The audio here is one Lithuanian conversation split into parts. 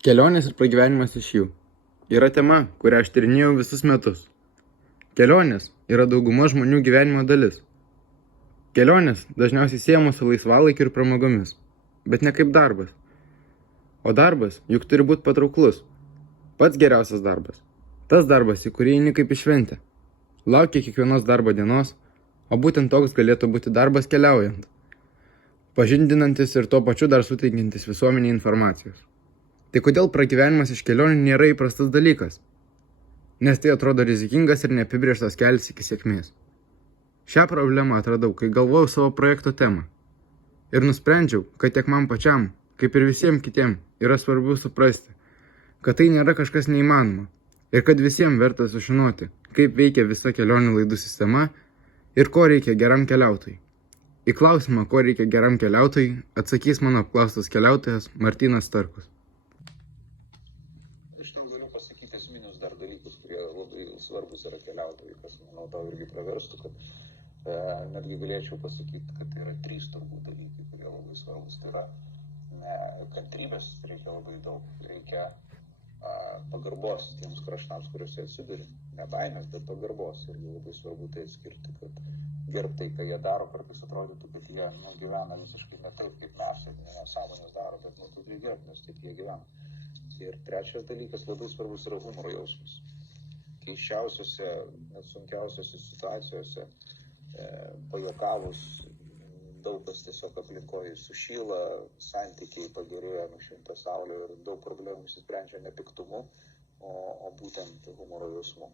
Kelionės ir pragyvenimas iš jų yra tema, kurią aš tyrinėjau visus metus. Kelionės yra dauguma žmonių gyvenimo dalis. Kelionės dažniausiai siejamos su laisvalaikiu ir pramogomis, bet ne kaip darbas. O darbas juk turi būti patrauklus. Pats geriausias darbas. Tas darbas, į kurį eini kaip į šventę. Laukia kiekvienos darbo dienos, o būtent toks galėtų būti darbas keliaujant. Pažindinantis ir tuo pačiu dar suteikiantis visuomeniai informacijos. Tai kodėl pragyvenimas iš kelionių nėra įprastas dalykas? Nes tai atrodo rizikingas ir neapibrėžtas kelias iki sėkmės. Šią problemą atradau, kai galvojau savo projekto temą. Ir nusprendžiau, kad tiek man pačiam, kaip ir visiems kitiems, yra svarbu suprasti, kad tai nėra kažkas neįmanoma ir kad visiems verta sužinoti, kaip veikia visa kelionių laidų sistema ir ko reikia geram keliautojui. Į klausimą, ko reikia geram keliautojui, atsakys mano apklaustas keliautojas Martynas Starkus. Iš tikrųjų galiu pasakyti esminius dar dalykus, kurie labai svarbus yra keliautojui, kas, manau, tau irgi praverstų, kad netgi galėčiau pasakyti, kad tai yra 3 turbūt dalykai, kurie labai svarbus. Tai yra kantrybės, reikia labai daug, reikia pagarbos tiems kraštams, kuriuose atsiduri. Ne baimės, bet pagarbos. Ir labai svarbu tai atskirti, kad gerbtai, ką jie daro, kartais atrodytų, kad jie gyvena visiškai ne taip, kaip mes, ir nesąmonės daro, bet tu turi gerbti, nes taip jie gyvena. Ir trečias dalykas labai svarbus yra humoro jausmas. Keiščiausiose, net sunkiausiose situacijose, pajuokavus, daug kas tiesiog aplinkoje sušyla, santykiai pagerėja, nušvinta saulė ir daug problemų išsisprendžia ne piktumu, o būtent humoro jausmu.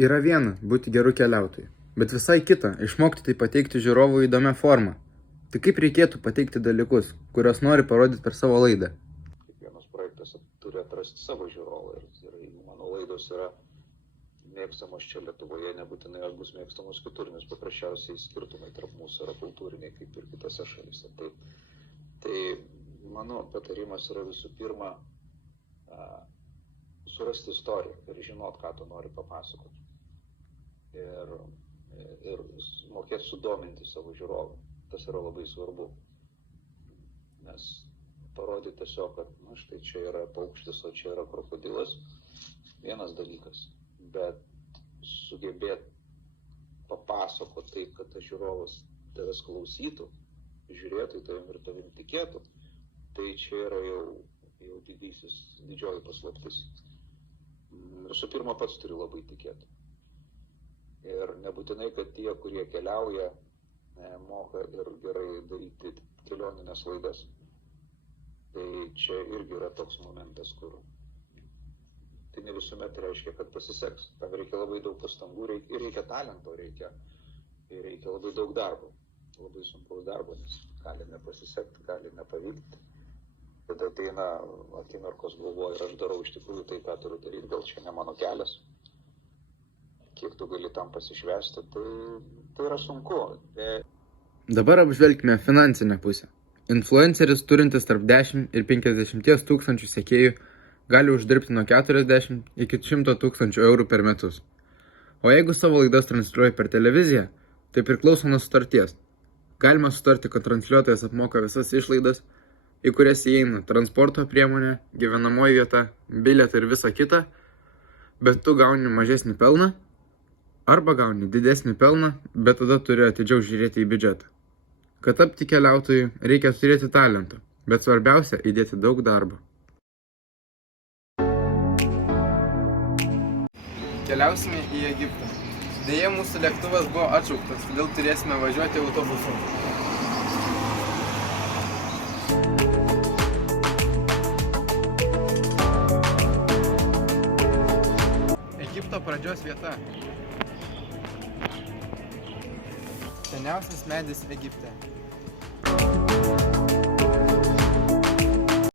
Yra viena būti geru keliautoju, bet visai kita išmokti tai pateikti žiūrovui įdomią formą. Tai kaip reikėtų pateikti dalykus, kuriuos nori parodyti per savo laidą? Kiekvienas projektas turi atrasti savo žiūrovą ir jeigu mano laidos yra mėgstamos čia Lietuvoje, nebūtinai ar bus mėgstamos kitur, nes paprasčiausiai skirtumai tarp mūsų yra kultūriniai, kaip ir kitose šalyse. Tai mano patarimas yra visų pirma surasti istoriją ir žinot, ką tu nori papasakoti. Ir mokėti sudominti savo žiūrovą. Tas yra labai svarbu. Nes parodyti tiesiog, kad štai čia yra paukštis, o čia yra krokodilas, vienas dalykas. Bet sugebėti papasakoti taip, kad tas žiūrovas tavęs klausytų, žiūrėtų į tavim ir tavim tikėtų, tai čia yra jau didžioji paslaptis. Visų pirma, pats turi labai tikėti. Ir nebūtinai, kad tie, kurie keliauja, moka ir gerai daryti kelioninės laidas. Tai čia irgi yra toks momentas, kur tai ne visuomet reiškia, kad pasiseks. Tam reikia labai daug pastangų, reikia talento, reikia labai daug darbo. Labai sunkaus darbo, nes gali nepasisekti, gali nepavykti. Tada ateina akimirkos galvoju ir aš darau iš tikrųjų tai, ką turiu daryti, gal čia ne mano kelias. Kiek tu gali tam pasišvęsti, tai yra sunku. Dabar apžvelgime finansinę pusę. Influenceris turintis tarp 10 ir 50 tūkstančių sekėjų gali uždirbti nuo 40 iki 100 tūkstančių eurų per metus. O jeigu savo laidas transliuoja per televiziją, tai priklauso nuo sutarties. Galima sutarti, kad transliuotojas apmoka visas išlaidas, į kurias įeina transporto priemonė, gyvenamoji vieta, bilietai ir visa kita, bet tu gauni mažesnį pelną, arba gauni didesnį pelną, bet tada turi atidžiau žiūrėti į biudžetą. Kad tapti keliautojui, reikia turėti talento, bet svarbiausia įdėti daug darbo. Keliausime į Egiptą. Deja, mūsų lėktuvas buvo atšauktas, todėl turėsime važiuoti autobusu. Egipto pradžios vieta. Seniausias medis Egipte.